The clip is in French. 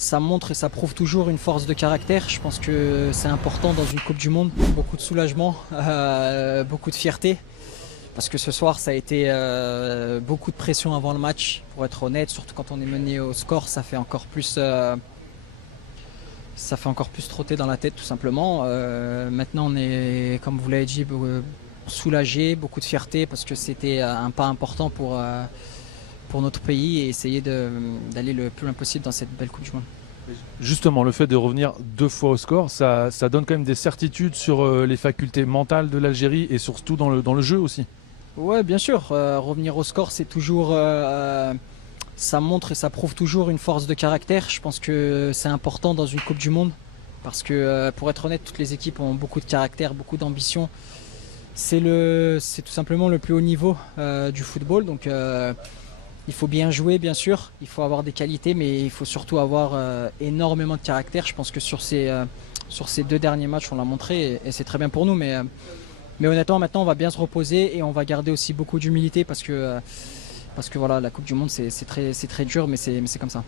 Ça montre et ça prouve toujours une force de caractère. Je pense que c'est important dans une Coupe du Monde. Beaucoup de soulagement, beaucoup de fierté. Parce que ce soir, ça a été beaucoup de pression avant le match, pour être honnête. Surtout quand on est mené au score, ça fait encore plus trotter dans la tête, tout simplement. Maintenant, on est, comme vous l'avez dit, soulagé, beaucoup de fierté, parce que c'était un pas important pour notre pays et essayer d'aller le plus loin possible dans cette belle Coupe du Monde. Justement, le fait de revenir 2 fois au score, ça donne quand même des certitudes sur les facultés mentales de l'Algérie et surtout dans le jeu aussi. Ouais, bien sûr. Revenir au score, c'est toujours, ça montre et ça prouve toujours une force de caractère. Je pense que c'est important dans une Coupe du Monde parce que, pour être honnête, toutes les équipes ont beaucoup de caractère, beaucoup d'ambition. C'est tout simplement le plus haut niveau du football. Donc, il faut bien jouer, bien sûr. Il faut avoir des qualités, mais il faut surtout avoir énormément de caractère. Je pense que sur ces 2 derniers matchs, on l'a montré et c'est très bien pour nous. Mais honnêtement, maintenant, on va bien se reposer et on va garder aussi beaucoup d'humilité parce que voilà, la Coupe du Monde, c'est très dur, mais c'est comme ça.